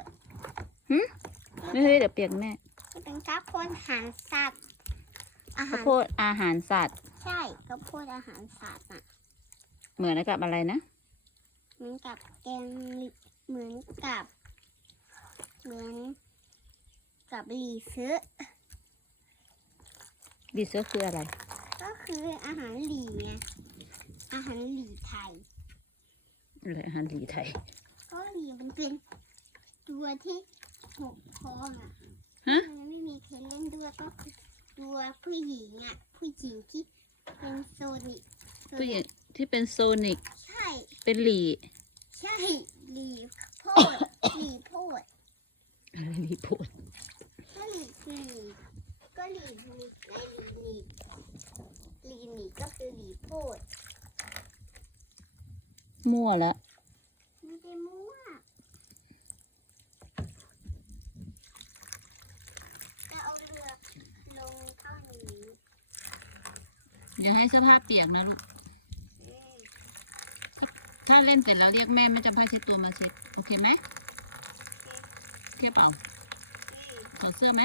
ดเฮ้ยเดี๋ยวเปียกแม่นี่เป็นข้าวโพดอาหารสัตว์อาข้าหาวรโพดอาหารสัตว์ ใช่ข้าวโพดอาหารสัตว์อะเหมือนกับอะไรนะ เหมือนกับแกงลิเหมือนกับเหมือนกับหลีซื้อดีเซอร์คืออะไร ก็คืออาหารหลีไงอาหารหลีไทยอะไรอาหารหลีไทย ก็หลีมันเป็น ตัวที่หกคองอะฮะ มันไม่มีใครเล่นด้วยก็คือตัวผู้หญิงอะ ผู้หญิงที่เป็นโซนิกผู้หญิงที่เป็นโซนิก ใช่ เป็นหลีใช่หลีโพดหลีโพดอะไรหลีโพดก็หลีคือหลีก็หลีหลีก็หลีหลีหลีหลีก็คือหลีโพดมั่วแล้ว ไม่ได้มั่วจะเอาเรือลงเท่านี้ อย่าให้เสื้อผ้าเปียกนะลูก ถ้าเล่นเสร็จแล้วเรียกแม่ไม่จะผ้าเช็ดตัวมาเช็ด โอเคไหมโอเคเปล่าอืมถอดเสื้อไหม